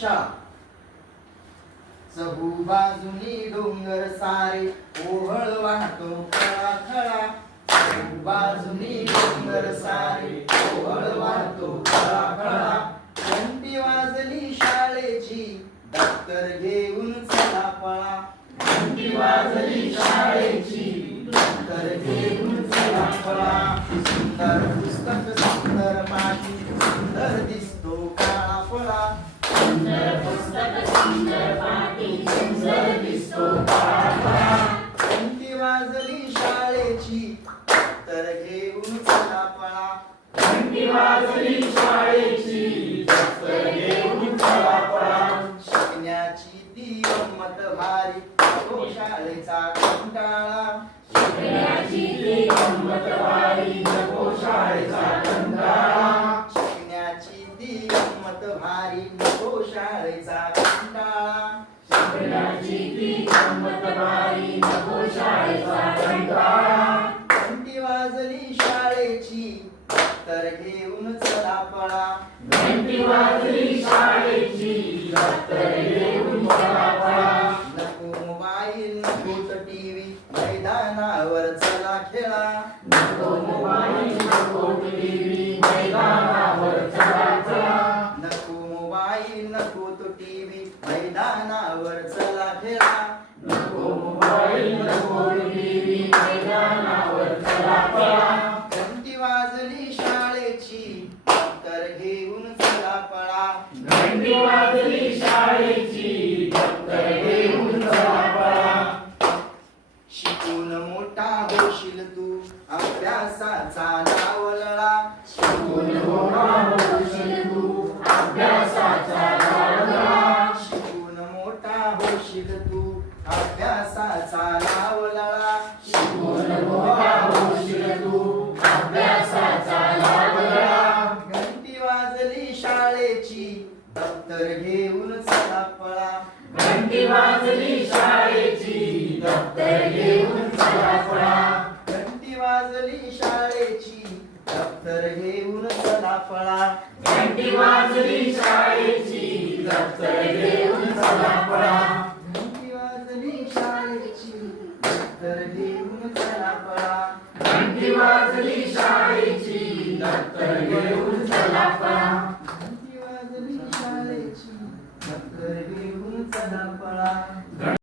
शाळा चहू डोंगर सारे ओहळ वाहतो खळा. खळा बाजूनी डोंगर सारे ओहळ वाहतो खळा. घंटी वाजली शाळेची दप्तर घेऊन चला पळा. घंटी वाजली शाळेची शिकण्याची ती गंमत भारी तो शाळेचा कंटाळा शिकण्याची ती गंमत भारी नको शाळेचा कंटाळा. शिकण्याची ती गंमत भारी नको शाळेचा कंटाळा शिकण्याची ती गंमत भारी नको शाळेचा कंटाळा. घंटी वाजली दप्तर घेऊन चला पळा घंटी वाजली शाळेची दप्तर घेऊन चला पळा. नको मोबाईल नको टीव्ही मैदानावर चला खेळा. नको मोबाईल नको टीव्ही मैदानावर चला चला नको मोबाईल नको तो टीव्ही मैदानावर चला खेळा. नको मोबाईल नको टीव्ही मैदानावर चला पळा घंटी वाजली शाळेची दप्तर घेऊन चला पळा घंटी वाजली शाळेची दप्तर घेऊन चला पळा शिकून मोठा होशील तू. अभ्यासाचा नावलळा. शिकून दप्तर घेऊन चला पळा. घंटी वाजली शाळेची. दप्तर घेऊन चला पळा. घंटी वाजली शाळेची. दप्तर घेऊन चला पळा. घंटी वाजली शाळेची. दप्तर घेऊन चला पळा. घंटी वाजली शाळेची. दप्तर घेऊन चला पळा. घंटी वाजली शाळेची. दप्तर घेऊन पळा